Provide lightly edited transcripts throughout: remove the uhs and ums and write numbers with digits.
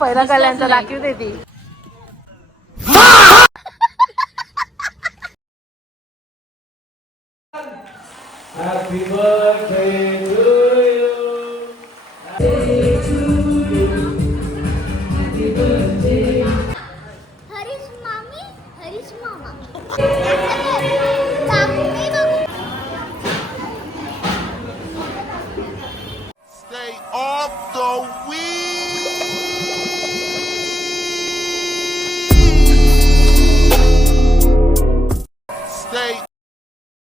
पहिला कल्यांचा राखीव देते. Happy birthday to you. Happy birthday. Harish मामी, हरीश मामा. Stay off the wheel. Stay.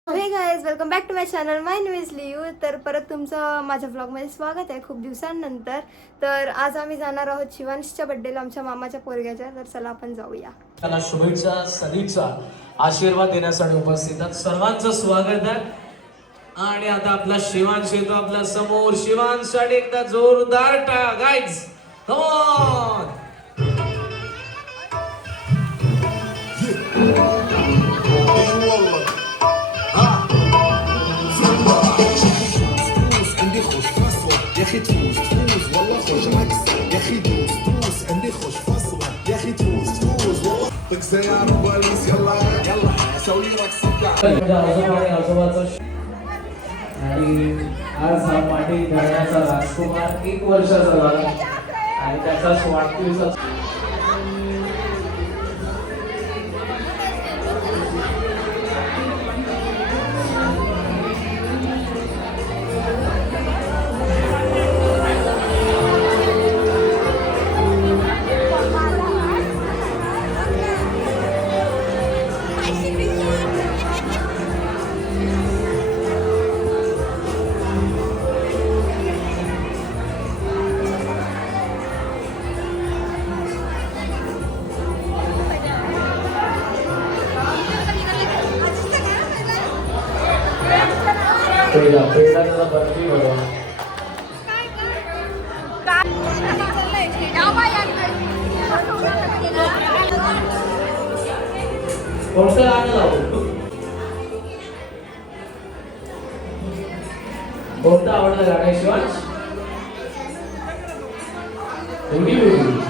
Hey guys welcome back to my channel. My name is Liu. तर परत तुमचं माझ्या ब्लॉगमध्ये स्वागत आहे खूप दिवसांनंतर. तर आज आम्ही जाणार आहोत शिवांशच्या बड्डेला, आमच्या मामाच्या पोरग्याच्या. तर चला आपण जाऊया. त्याला शुभेच्छा सदिच्छा आशीर्वाद देण्यासाठी उपस्थित आहेत. सर्वांचं स्वागत आहे. आणि आता आपला शिवांश येतो आपल्या समोर. शिवांशसाठी एकदा जोरदार टाळ्या गाईज. Come on. يا اخي تفوز تفوز والله خوش عكس يا اخي دوس دوس عندي خوش فصلة يا اخي تفوز تفوز والله طق سيارة بوليس يلا يلا سوي لك صداع. आणि आज हा पाठी धरण्याचा राजकुमार 1 वर्षाचा झाला आणि त्याचा वाढदिवस पहिला त्याला बर्फी बघा. कोणतं गाणं लावू? कोणतं आवडतं गाणं आहे शिवांश? उडी उडी.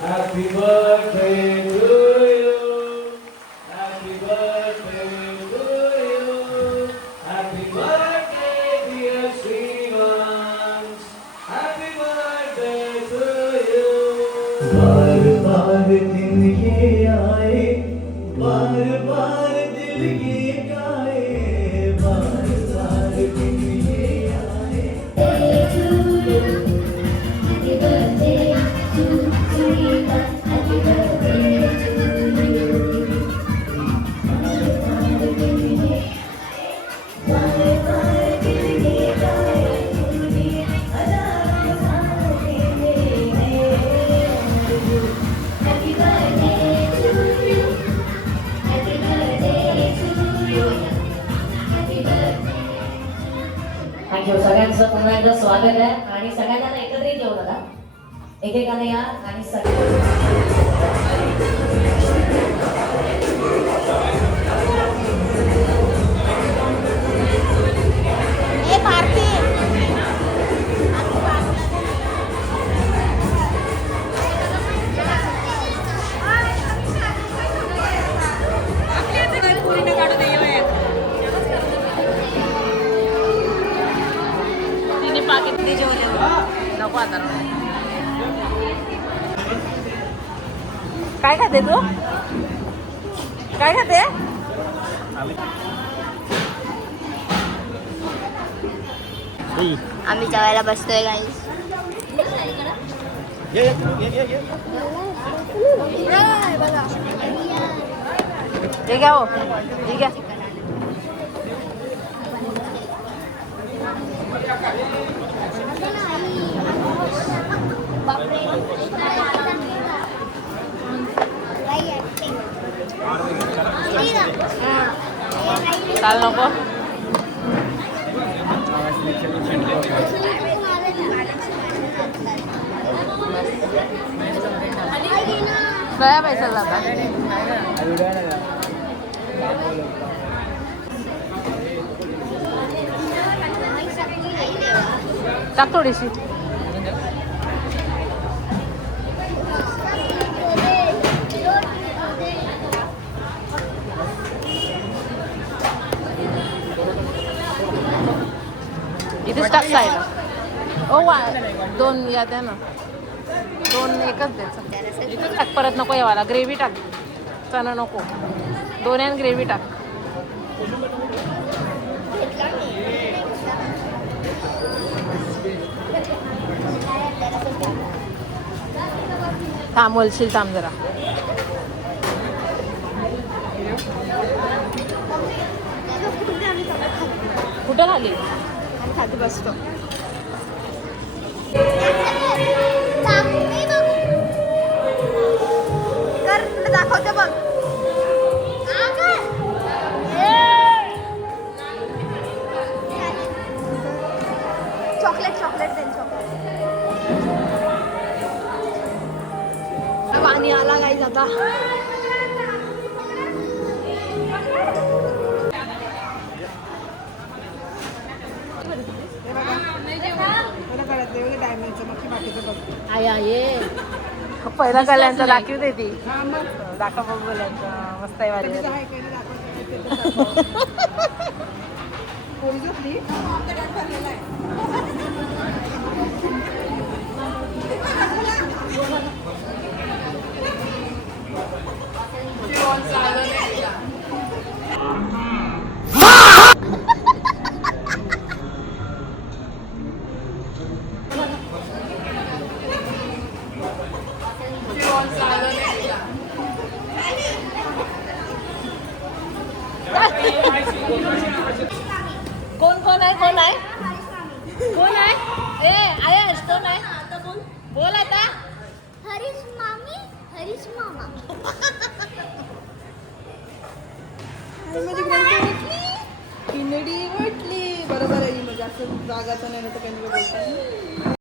Happy birthday to you. Happy birthday to you. Happy birthday dear Srivansh. Happy birthday to you. बार बार दिन ये आए, बार बार दिल ये गाए, बार बार दिन ये आए. थँक्यू. सगळ्यांचं पुन्हा एकदा स्वागत आहे आणि सगळ्यांना एकत्रित येऊ नका, एकेकाने या आणि नको आता. काय खाते तू? काय खाते? आम्ही जेवायला बसतोय गाईस. ठीक आहे हो, ठीक आहे. बापरे. चाल नको. काय पैसा जाता टाक थोडीशी. इथेच टाक साईडला. ओ वा 2 या द्या ना. 2 एकच द्यायचं. इथेच टाक परत नको येवाला. ग्रेव्ही टाक. चणा नको. 2 आणि ग्रेव्ही टाक. थांब बोलशील थांब जरा. कुठं खाली आणि खाली बसतो. कर तुला दाखवते बघ. चॉकलेट चॉकलेट दे चॉकलेट. पाणी आला गाईज आता. आया ये पहिला कल्यांचा दाखवू दे ती. दाखव बघ बोलायचं मस्त आहे वाली. कोण कोण आहे कोण आहे कोण आहे? ए आयश कोण आहे? बोल आता. हरीश मामी हरीश मामा. किनडी म्हटली बरोबर आहे. म्हणजे असं जागाचं नाही तर काही बोलतात.